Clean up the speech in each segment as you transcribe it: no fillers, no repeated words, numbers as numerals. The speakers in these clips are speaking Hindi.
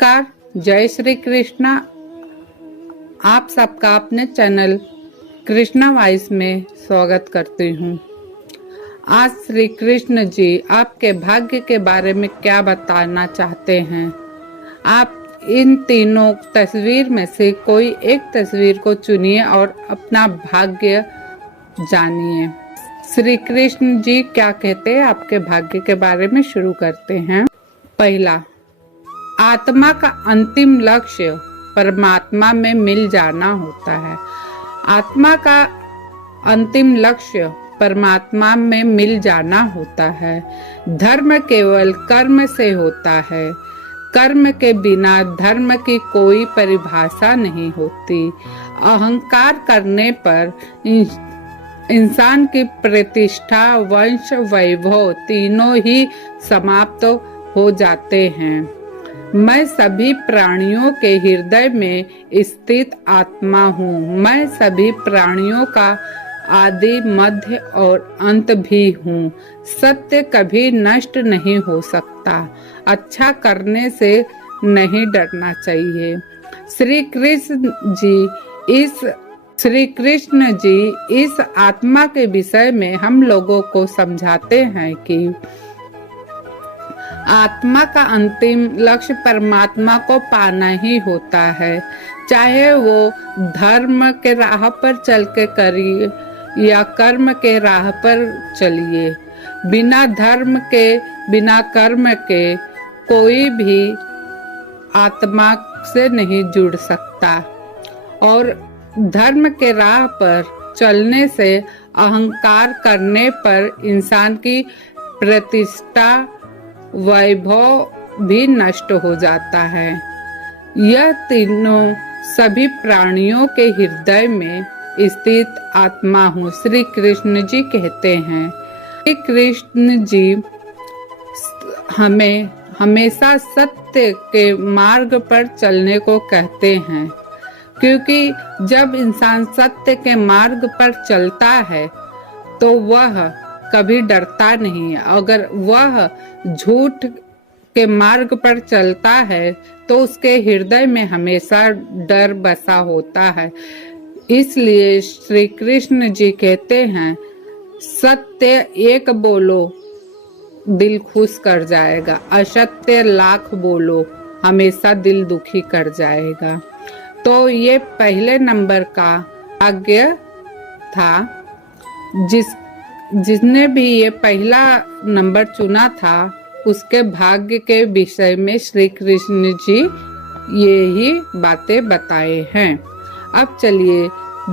नमस्कार, जय श्री कृष्णा। आप सबका अपने चैनल कृष्णा वॉइस में स्वागत करती हूँ। आज श्री कृष्ण जी आपके भाग्य के बारे में क्या बताना चाहते हैं। आप इन तीनों तस्वीर में से कोई एक तस्वीर को चुनिए और अपना भाग्य जानिए। श्री कृष्ण जी क्या कहते हैं आपके भाग्य के बारे में शुरू करते हैं। पहला, आत्मा का अंतिम लक्ष्य परमात्मा में मिल जाना होता है। आत्मा का अंतिम लक्ष्य परमात्मा में मिल जाना होता है। धर्म केवल कर्म से होता है। कर्म के बिना धर्म की कोई परिभाषा नहीं होती। अहंकार करने पर इंसान की प्रतिष्ठा, वंश, वैभव तीनों ही समाप्त हो जाते हैं। मैं सभी प्राणियों के हृदय में स्थित आत्मा हूँ। मैं सभी प्राणियों का आदि, मध्य और अंत भी हूँ। सत्य कभी नष्ट नहीं हो सकता। अच्छा करने से नहीं डरना चाहिए। श्री कृष्ण जी इस आत्मा के विषय में हम लोगों को समझाते हैं कि आत्मा का अंतिम लक्ष्य परमात्मा को पाना ही होता है। चाहे वो धर्म के राह पर चल के करिए या कर्म के राह पर चलिए। बिना धर्म के, बिना कर्म के कोई भी आत्मा से नहीं जुड़ सकता। और धर्म के राह पर चलने से, अहंकार करने पर इंसान की प्रतिष्ठा, वैभव भी नष्ट हो जाता है। यह तीनों सभी प्राणियों के हृदय में स्थित आत्मा हूँ, श्री कृष्ण जी कहते हैं। श्री कृष्ण जी हमें हमेशा सत्य के मार्ग पर चलने को कहते हैं, क्योंकि जब इंसान सत्य के मार्ग पर चलता है तो वह कभी डरता नहीं। अगर वह झूठ के मार्ग पर चलता है तो उसके हृदय में हमेशा डर बसा होता है। इसलिए श्री कृष्ण जी कहते हैं, सत्य एक बोलो दिल खुश कर जाएगा, असत्य लाख बोलो हमेशा दिल दुखी कर जाएगा। तो ये पहले नंबर का भाग्य था। जिसने भी ये पहला नंबर चुना था उसके भाग्य के विषय में श्री कृष्ण जी ये ही बातें बताए हैं। अब चलिए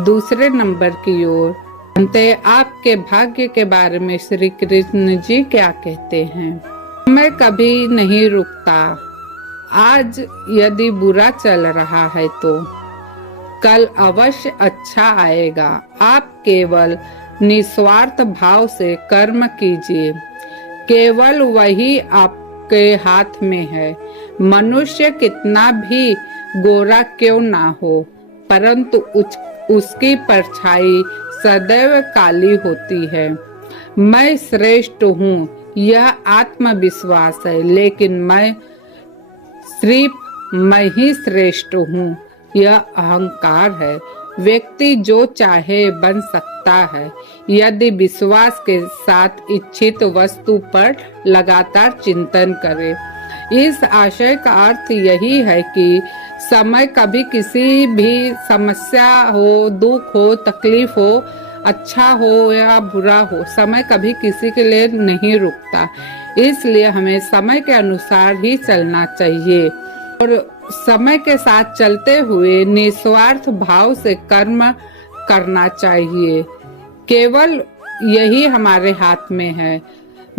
दूसरे नंबर की ओर जानते हैं आपके भाग्य के बारे में श्री कृष्ण जी क्या कहते हैं। मैं कभी नहीं रुकता। आज यदि बुरा चल रहा है तो कल अवश्य अच्छा आएगा। आप केवल निस्वार्थ भाव से कर्म कीजिए, केवल वही आपके हाथ में है। मनुष्य कितना भी गोरा क्यों ना हो, परंतु उसकी परछाई सदैव काली होती है। मैं श्रेष्ठ हूँ यह आत्मविश्वास है, लेकिन मैं ही श्रेष्ठ हूँ यह अहंकार है। व्यक्ति जो चाहे बन सकता है यदि विश्वास के साथ इच्छित वस्तु पर लगातार चिंतन करे। इस आशय का अर्थ यही है कि समय कभी किसी भी समस्या हो, दुख हो, तकलीफ हो, अच्छा हो या बुरा हो, समय कभी किसी के लिए नहीं रुकता। इसलिए हमें समय के अनुसार ही चलना चाहिए और समय के साथ चलते हुए निस्वार्थ भाव से कर्म करना चाहिए। केवल यही हमारे हाथ में है।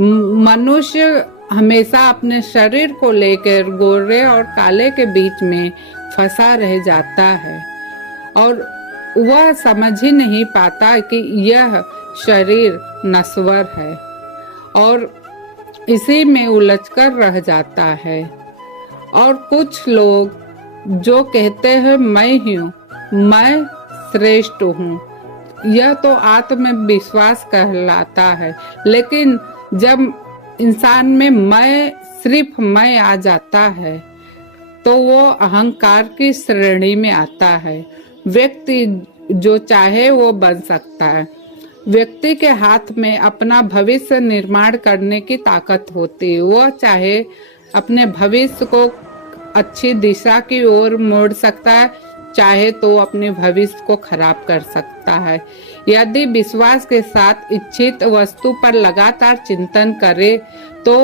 मनुष्य हमेशा अपने शरीर को लेकर गोरे और काले के बीच में फंसा रह जाता है और वह समझ ही नहीं पाता कि यह शरीर नश्वर है और इसी में उलझकर रह जाता है। और कुछ लोग जो कहते हैं मैं ही हूँ, मैं श्रेष्ठ हूँ, यह तो आत्मविश्वास कहलाता है। लेकिन जब इंसान में सिर्फ मैं आ जाता है तो वो अहंकार की श्रेणी में आता है। व्यक्ति जो चाहे वो बन सकता है। व्यक्ति के हाथ में अपना भविष्य निर्माण करने की ताकत होती है। वह चाहे अपने भविष्य को अच्छी दिशा की ओर मोड़ सकता है, चाहे तो अपने भविष्य को खराब कर सकता है। यदि विश्वास के साथ इच्छित वस्तु पर लगातार चिंतन करे तो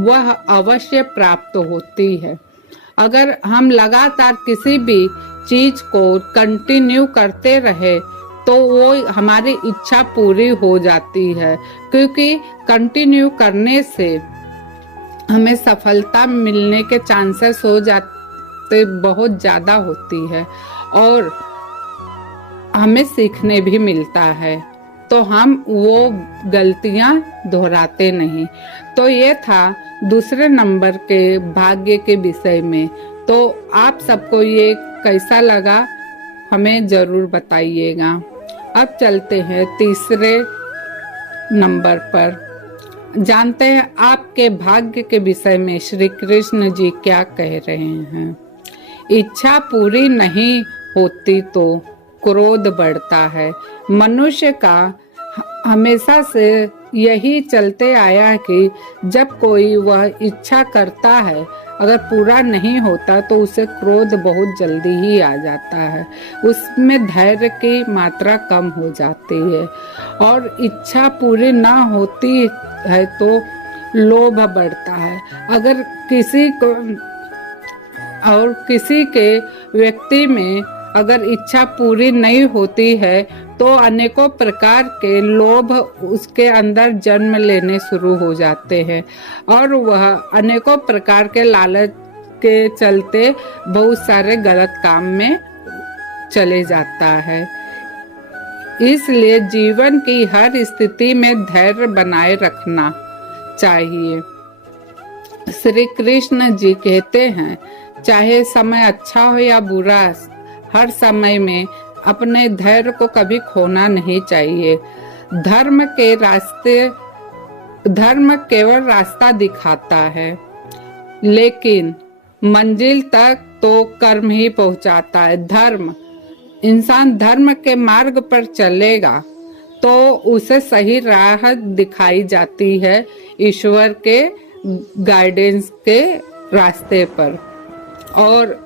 वह अवश्य प्राप्त होती है। अगर हम लगातार किसी भी चीज को कंटिन्यू करते रहे तो वो हमारी इच्छा पूरी हो जाती है, क्योंकि कंटिन्यू करने से हमें सफलता मिलने के चांसेस हो जाते बहुत ज़्यादा होती है और हमें सीखने भी मिलता है, तो हम वो गलतियां दोहराते नहीं। तो ये था दूसरे नंबर के भाग्य के विषय में। तो आप सबको ये कैसा लगा हमें जरूर बताइएगा। अब चलते हैं तीसरे नंबर पर। जानते हैं आपके भाग्य के विषय में श्री कृष्ण जी क्या कह रहे हैं। इच्छा पूरी नहीं होती तो क्रोध बढ़ता है। मनुष्य का हमेशा से यही चलते आया है कि जब कोई वह इच्छा करता है, अगर पूरा नहीं होता तो उसे क्रोध बहुत जल्दी ही आ जाता है। उसमें धैर्य की मात्रा कम हो जाती है और इच्छा पूरी ना होती है तो लोभ बढ़ता है। अगर किसी के व्यक्ति में अगर इच्छा पूरी नहीं होती है तो अनेकों प्रकार के लोभ उसके अंदर जन्म लेने शुरू हो जाते हैं और वह अनेकों प्रकार के लालच के चलते बहुत सारे गलत काम में चले जाता है। इसलिए जीवन की हर स्थिति में धैर्य बनाए रखना चाहिए। श्री कृष्ण जी कहते हैं, चाहे समय अच्छा हो या बुरा, हर समय में अपने धैर्य को कभी खोना नहीं चाहिए। धर्म केवल रास्ता दिखाता है, लेकिन मंजिल तक तो कर्म ही पहुंचाता है। इंसान धर्म के मार्ग पर चलेगा तो उसे सही राह दिखाई जाती है, ईश्वर के गाइडेंस के रास्ते पर। और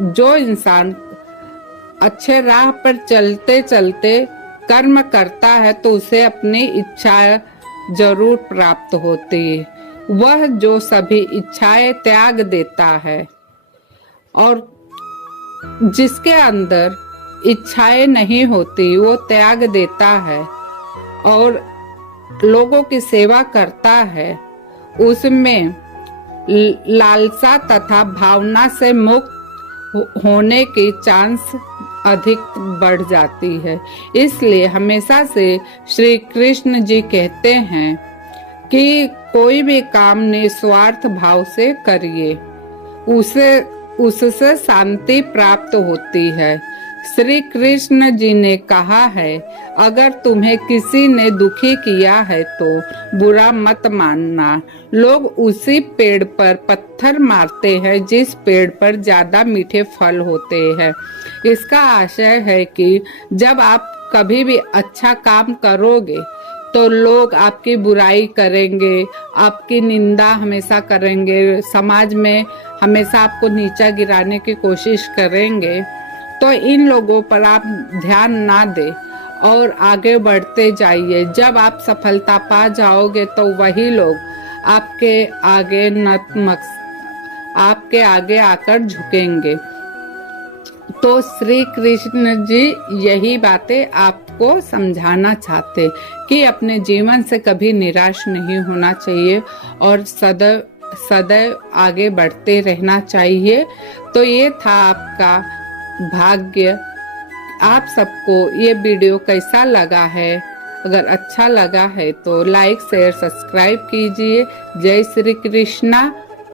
जो इंसान अच्छे राह पर चलते चलते कर्म करता है तो उसे अपनी इच्छा जरूर प्राप्त होती है। वह जो सभी इच्छाएं त्याग देता है और जिसके अंदर इच्छाएं नहीं होती वो त्याग देता है और लोगों की सेवा करता है, उसमें लालसा तथा भावना से मुक्त होने की चांस अधिक बढ़ जाती है। इसलिए हमेशा से श्री कृष्ण जी कहते हैं कि कोई भी काम निस्वार्थ भाव से करिए, उससे शांति प्राप्त होती है। श्री कृष्ण जी ने कहा है, अगर तुम्हें किसी ने दुखी किया है तो बुरा मत मानना। लोग उसी पेड़ पर पत्थर मारते हैं जिस पेड़ पर ज्यादा मीठे फल होते हैं। इसका आशय है कि जब आप कभी भी अच्छा काम करोगे तो लोग आपकी बुराई करेंगे, आपकी निंदा हमेशा करेंगे, समाज में हमेशा आपको नीचा गिराने की कोशिश करेंगे। तो इन लोगों पर आप ध्यान ना दें और आगे बढ़ते जाइए। जब आप सफलता पा जाओगे तो वही लोग आपके आगे आकर झुकेंगे। तो श्री कृष्ण जी यही बातें आपको समझाना चाहते कि अपने जीवन से कभी निराश नहीं होना चाहिए और सदैव आगे बढ़ते रहना चाहिए। तो ये था आपका भाग्य। आप सबको ये वीडियो कैसा लगा है? अगर अच्छा लगा है तो लाइक शेयर सब्सक्राइब कीजिए। जय श्री कृष्णा।